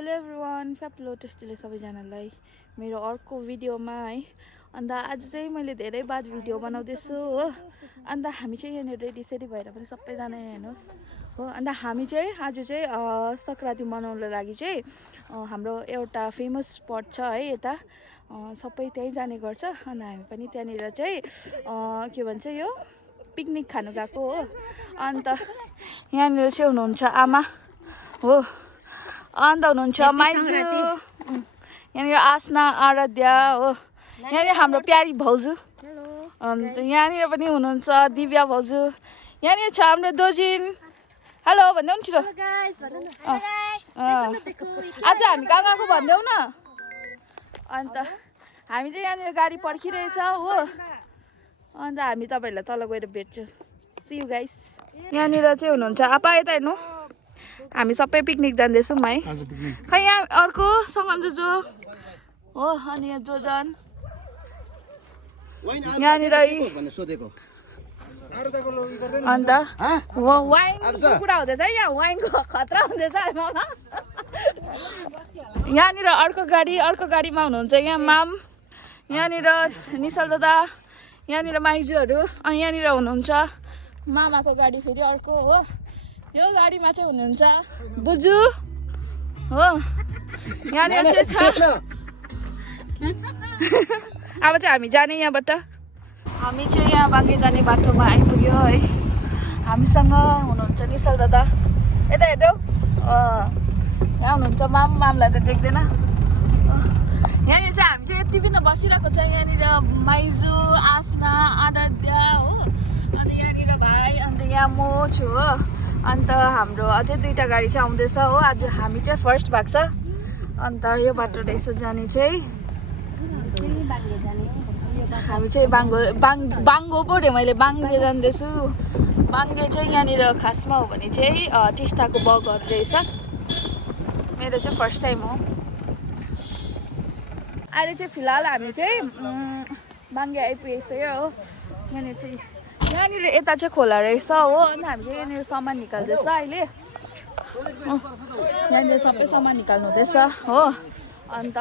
Hello everyone, fap लोटसले सबैजनालाई मेरो अर्को भिडियोमा है। अन्त आज चाहिँ मैले धेरै बाद भिडियो बनाउँदैछु हो। अन्त हामी चाहिँ यहाँनिर रेडी भएर पनि सबैजना हेर्नुहोस् हो। अन्त हामी चाहिँ आज चाहिँ सङ्क्रान्ति मनाउनको लागि चाहिँ हाम्रो एउटा फेमस स्पट छ है यता, सबै त्यहीँ जाने गर्छ। अन्त हामी पनि त्यहाँनिर चाहिँ के भन्छ यो पिकनिक खानु गएको हो। अन्त यहाँनिर चाहिँ हुनुहुन्छ आमा हो, अन्त हुनुहुन्छ माइजू, यहाँनिर आसना आराध्या हो, यहाँनिर हाम्रो प्यारी भाउजू, अन्त यहाँनिर पनि हुनुहुन्छ दिव्या भाउजू, यहाँनिर छ हाम्रो दोजिन। हेलो भन्देऊ न छिटो। आज हामी कहाँ गएको भन्देऊ न। अन्त हामी चाहिँ यहाँनिर गाडी पर्खिरहेछ हो। अन्त हामी तपाईँहरूलाई तल गएर भेट्छौँ। See you guys. यहाँनिर चाहिँ हुनुहुन्छ आपा, यता हेर्नु, हामी सबै पिकनिक जाँदैछौँ है। खै यहाँ अर्को सङ्गम जो हो, अनि यहाँ जोजन यहाँनिर। अन्त वाइनको कुरा हुँदैछ है, यहाँ वाइनको खतरा हुँदैछ। यहाँनिर अर्को गाडीमा हुनुहुन्छ यहाँ माम, यहाँनिर निशल दादा, यहाँनिर माइजूहरू, अनि यहाँनिर हुनुहुन्छ मामाको गाडी फेरि अर्को हो। यो गाडीमा चाहिँ हुनुहुन्छ बुजु हो। यहाँनिर चाहिँ छ अब चाहिँ हामी जाने यहाँबाट। हामी चाहिँ यहाँ बाङ्गे जाने बाटोमा आइपुग्यो है। हामीसँग हुनुहुन्छ निशल दादा, यता हेर्देऊ, यहाँ हुनुहुन्छ मामलाई त देख्दैन। यहाँनिर चाहिँ हामी चाहिँ यति बिना बसिरहेको छ। यहाँनिर माइजू, आसना, आराध्या हो, अन्त यहाँनिर भाइ, अन्त यहाँ म छु हो। अन्त हाम्रो अझै दुईवटा गाडी चाहिँ आउँदैछ हो। आज हामी चाहिँ फर्स्ट भएको छ। अन्त यो बाटो रहेछ जाने चाहिँ, हामी चाहिँ बाङ्गो पो रे, मैले बाङ्गे जाँदैछु। बाङ्गे चाहिँ यहाँनिर खासमा हो भने चाहिँ टिस्टाको बगहरू रहेछ। मेरो चाहिँ फर्स्ट टाइम हो। अहिले चाहिँ फिलहाल हामी चाहिँ बाङ्गे आइपुगेको छ हो। यहाँनिर यता चाहिँ खोला रहेछ हो। अनि हामी चाहिँ यहाँनिर सामान निकाल्दैछ अहिले। यहाँनिर सबै सामान निकाल्नु हुँदैछ हो। अन्त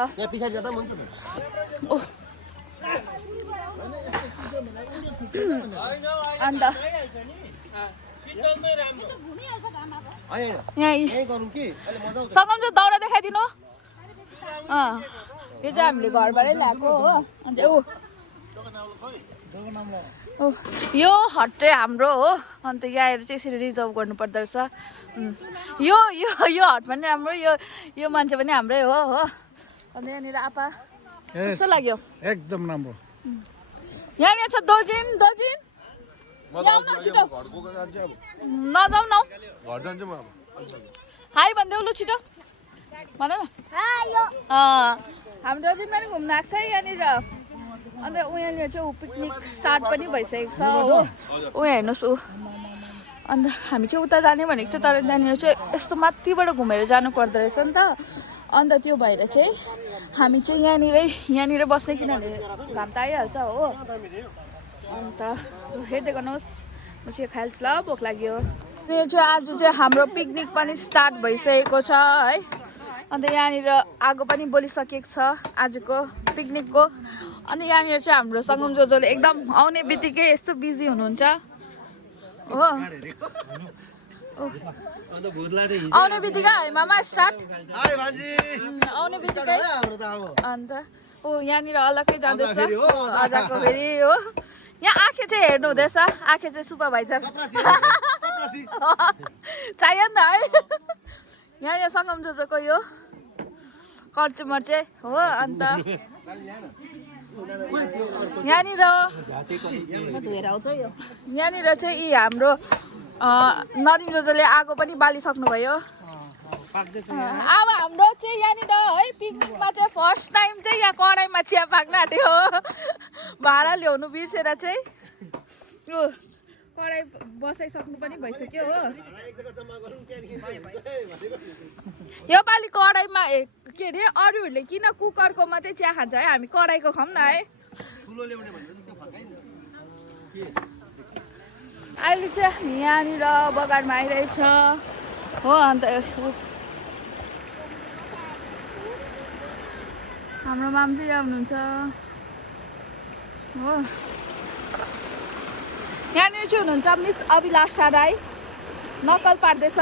सगम चाहिँ दाउरा देखाइदिनु। यो चाहिँ हामीले घरबाटै ल्याएको हो। अन्त यो हट चाहिँ हाम्रो हो। अन्त यहाँ आएर चाहिँ यसरी रिजर्भ गर्नु पर्दो रहेछ। यो हट पनि राम्रो, यो मान्छे पनि हाम्रै हो। अन्त यहाँनिर आपा कस्तो लाग्यो? एकदम राम्रो। यहाँनिर छ दोजिन नजाऊ न, हाई भनिदेऊ लु छिटो भन न। हामी दोजिन पनि घुम्न आएको छ यहाँनिर। अन्त यहाँनिर चाहिँ पिकनिक स्टार्ट पनि भइसकेको छ हो। हेर्नुहोस् अन्त हामी चाहिँ उता जाने भनेको थियो, तर त्यहाँनिर चाहिँ यस्तो माथिबाट घुमेर जानु पर्दो रहेछ नि त। अन्त त्यो भएर चाहिँ हामी चाहिँ यहाँनिर बस्ने, किनभने घाम त आइहाल्छ हो। अन्त हेर्दै गर्नुहोस्, म चाहिँ खाइहाल्छु ल, भोक लाग्यो। यो चाहिँ आज चाहिँ हाम्रो पिकनिक पनि स्टार्ट भइसकेको छ है। अन्त यहाँनिर आगो पनि बलिसकेको छ आजको पिकनिकको। अनि यहाँनिर चाहिँ हाम्रो सङ्गम जोजोले एकदम आउने बित्तिकै यस्तो बिजी हुनुहुन्छ हो। आउने बित्तिकै है मामा स्टार्ट, आउने बित्तिकै। अन्त यहाँनिर अलग्गै जाँदैछ आजको फेरि हो। यहाँ आँखे चाहिँ हेर्नु हुँदैछ, आँखे चाहिँ सुपरभाइजर चाहियो नि त है। यहाँनिर सङ्गम जोजोको यो कस्टमर चाहिँ हो। अन्त यहाँनिर चाहिँ यी हाम्रो नदिम जोजोले आगो पनि बालिसक्नुभयो। अब हाम्रो चाहिँ यहाँनिर है पिकनिकमा चाहिँ फर्स्ट टाइम चाहिँ यहाँ कराईमा चिया पाक्न आँट्यो हो। भाँडा ल्याउनु बिर्सेर चाहिँ कराई बसाइसक्नु पनि भइसक्यो हो। योपालि कराईमा के अरे अरूहरूले किन कुकरको मात्रै चिया खान्छ है, हामी कराईको खाऊँ न है। अहिले चाहिँ यहाँनिर बगानमा आइरहेछ हो। अन्त हाम्रो माम चाहिँ आउनुहुन्छ हो। यहाँनिर चाहिँ हुनुहुन्छ मिस अभिलाषा राई, नक्कल पार्दैछ।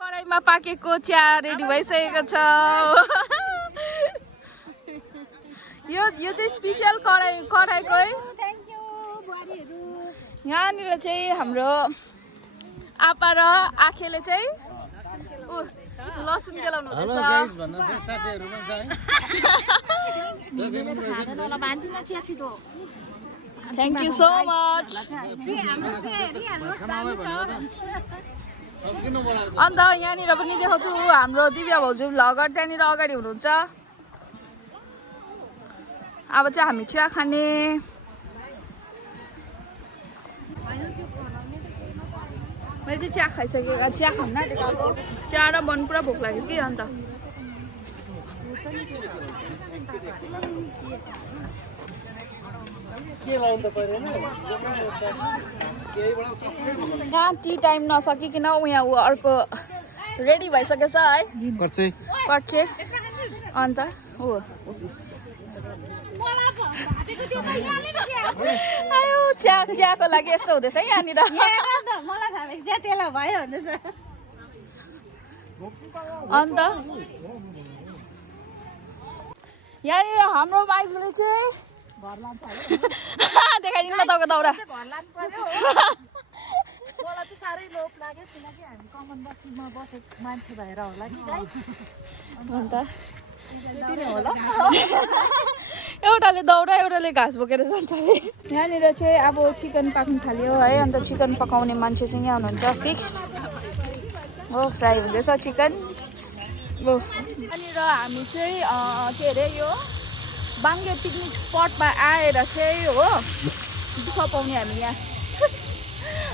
कराईमा पाकेको चिया रेडी भइसकेको छ। यो चाहिँ स्पेशल कराईको है। यहाँनिर चाहिँ हाम्रो आपा र आखेले चाहिँ लसुन केलाउनु हुँदैछ। Thank you so much. अन्त यहाँनिर पनि देखाउँछु हाम्रो दिव्या भाउजू भ्लगर त्यहाँनिर अगाडि हुनुहुन्छ। अब चाहिँ हामी चिया खाने। मैले चाहिँ चिया खाइसकेको, चिया खान्न देखाएको। चिया र बन पुरा भोक लाग्यो कि अन्त यहाँ टी टाइम नसकिकन उहाँ अर्को रेडी भइसकेछ है, कर्चे। अन्त हो आयो चियाको लागि यस्तो हुँदैछ है यहाँनिर। अन्त यहाँनिर हाम्रो माइजले चाहिँ देखाइदिनु न तपाईँको दाउरा। मलाई चाहिँ साह्रै लोभ लाग्यो किनकि हामी कमान बस्तीमा बसेको मान्छे भएर होला कि गाई। अन्त त्यति नै होला। एउटाले दाउरा एउटाले घाँस बोकेर जान्छ अरे। यहाँनिर चाहिँ अब चिकन पाक्नु थाल्यो है। अन्त चिकन पकाउने मान्छे चाहिँ यहाँ हुनुहुन्छ फिक्स्ड हो। फ्राई हुँदैछ चिकन हो। यहाँनिर हामी चाहिँ के अरे यो बाङ्गे पिकनिक स्पटमा आएर चाहिँ हो दुःख पाउने हामी यहाँ।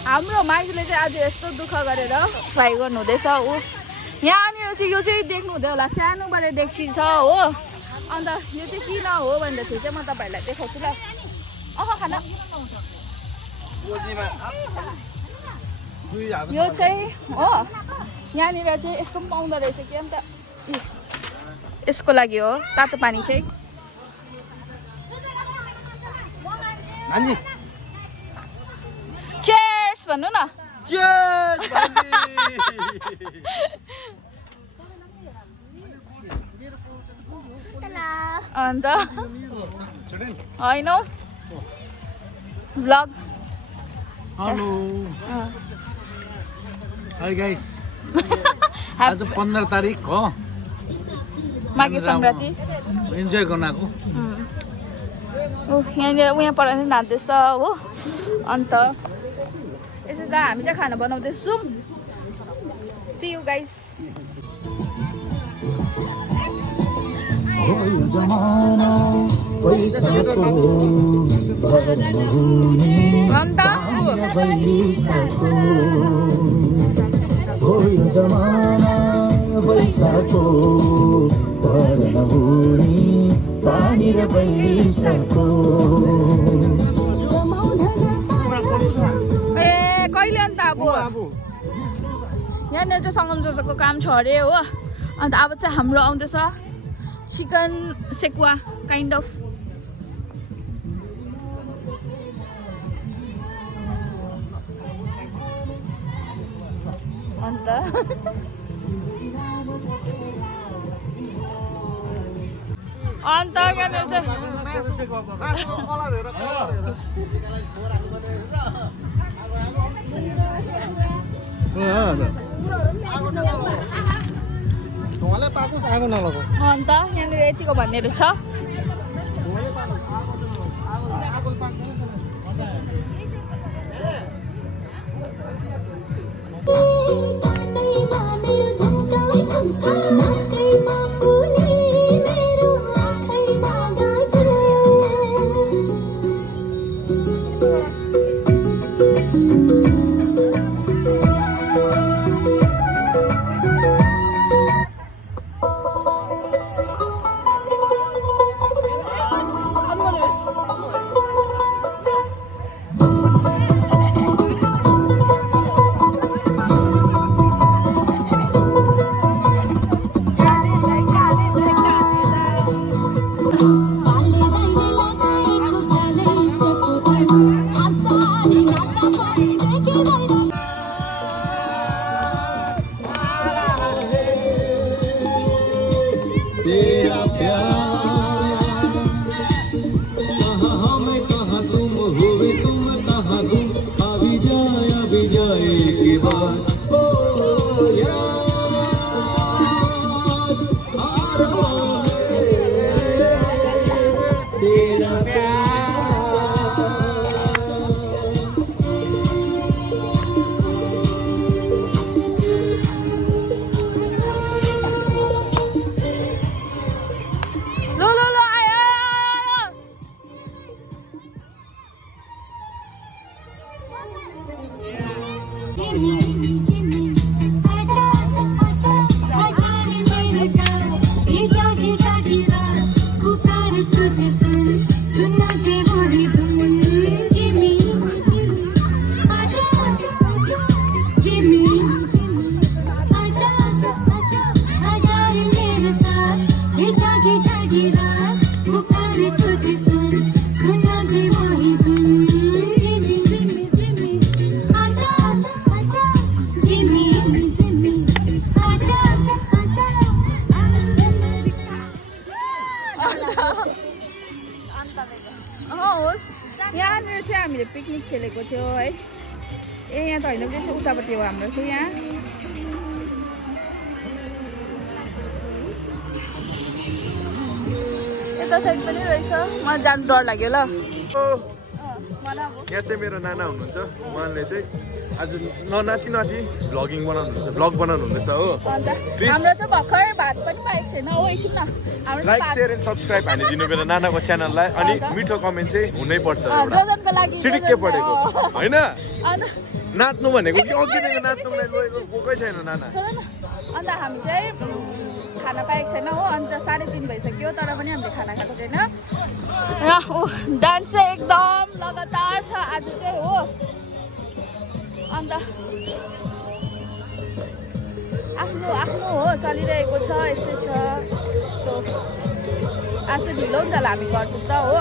हाम्रो मान्छेले चाहिँ आज यस्तो दुःख गरेर फ्राई गर्नु हुँदैछ ऊ। यहाँनिर चाहिँ यो चाहिँ देख्नु हुँदै होला, सानोबाट डेक्ची छ हो। अन्त यो चाहिँ किन हो भन्दाखेरि चाहिँ म तपाईँहरूलाई देखाउँछु ल। खाना यो चाहिँ हो। यहाँनिर चाहिँ यस्तो पनि पाउँदो रहेछ कि अन्त यसको लागि हो तातो पानी चाहिँ। चेयर्स भन्नु न। अन्त होइन भ्लग। Hello hi guys. आज 15 तारिक हो, माघे सङ्क्रान्ति। इन्जोय गर्न आएको। यहाँनिर उहाँ पर नाच्दैछ हो। अन्त यसो त हामी चाहिँ खाना बनाउँदैछौँ। C you guys. अन्त कहिले अन्त अब यहाँनिर चाहिँ सङ्गम जोसको काम छ अरे हो। अन्त अब चाहिँ हाम्रो आउँदैछ चिकन सेकुवा काइन्ड अफ। अन्त यहाँनिर चाहिँ अन्त यहाँनिर यतिको भन्नेहरू छ। लो लो लो आयो आयो होस् यहाँनिर चाहिँ हामीले पिकनिक खेलेको थियो है ए यहाँ त होइन त्यसो उतापट्टि हो हाम्रो चाहिँ यहाँ यता साइड पनि रहेछ मलाई जानु डर लाग्यो ल यहाँ चाहिँ मेरो नाना हुनुहुन्छ उहाँले चाहिँ आज ननाची भ्लग बनाउनु हुँदैछ हो अन्त Please. हाम्रो चाहिँ भर्खर भात पनि पाएको छैन हो एकछिन न हाम्रो लाइक सेयर एन्ड सब्सक्राइब हानिदिनु मेरो नानाको च्यानललाई अनि मिठो कमेन्ट चाहिँ हुनै पर्छ जोजनको लागि चिटिक्कै पढेको होइन अन्त नाच्नु भनेको चाहिँ अघिदेखि नाच्नुको लागि गएकै छैन नाना अन्त हामी चाहिँ खाना पाएको छैन हो अन्त 3:30 भइसक्यो तर पनि हामीले खाना खाएको छैन डान्स चाहिँ एकदम लगातार छ आज चाहिँ हो अन्त आफ्नो आफ्नो हो चलिरहेको छ यस्तै छ सो आज ढिलो हुन्छ होला हामी घर पुग्दा हो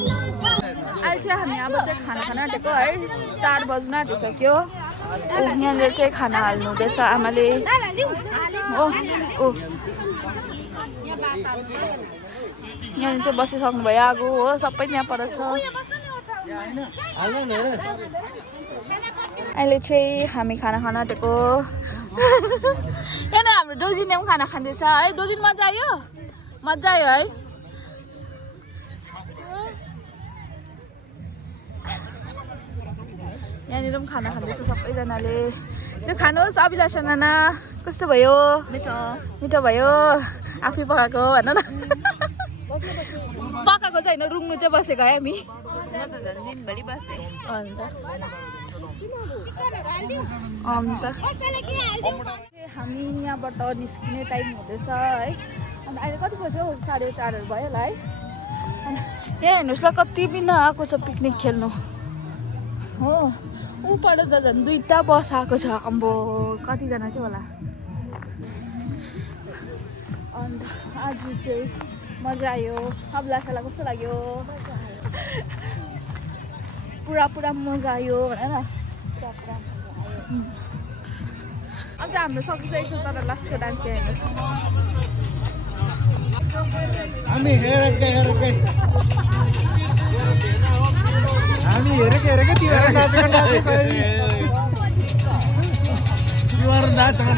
अहिले चाहिँ हामी अब चाहिँ खाना खान आँटेको है 4 बज्न आँटिसक्यो यहाँनिर चाहिँ खाना हाल्नु हुँदैछ आमाले ओ ओ यहाँनिर चाहिँ बसिसक्नु भयो आगो हो सबै त्यहाँ पर छ अहिले चाहिँ हामी खाना खान आँटेको यहाँनिर हाम्रो दोजिनले पनि खाना खाँदैछ है दोजिन मजा आयो है यहाँनिर पनि खाना खाँदैछ सबैजनाले त्यो खानुहोस् अभिलाषा नाना कस्तो भयो मिठो भयो आफै पकाएको भन न पकाएको चाहिँ होइन रुङ्नु चाहिँ बसेको है हामी दिनभरि बसेँ अन्त हामी यहाँबाट निस्किने टाइम हुँदैछ है अन्त अहिले कति बज्यो 4:30 भयो होला है अन्त यहाँ हेर्नुहोस् ल कति बिना आएको छ पिकनिक खेल्नु हो ऊपर त झन् 2टा बस आएको छ अम्बो कतिजना चाहिँ होला अन्त आज चाहिँ मजा आयो अभिलाषालाई कस्तो लाग्यो पुरा मजा आयो भनेर पुरा अन्त हाम्रो सकिसकेको छ तर लास्टको डान्स चाहिँ हेर्नुहोस् हामी हेरेकै तिमीहरू नाचेको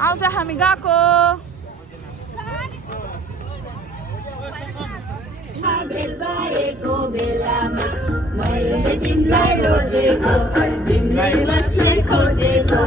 आउँछ हामी गएको बेलामा मैले तिमीलाई रोजेको तिमीलाई बस्दै खोजेको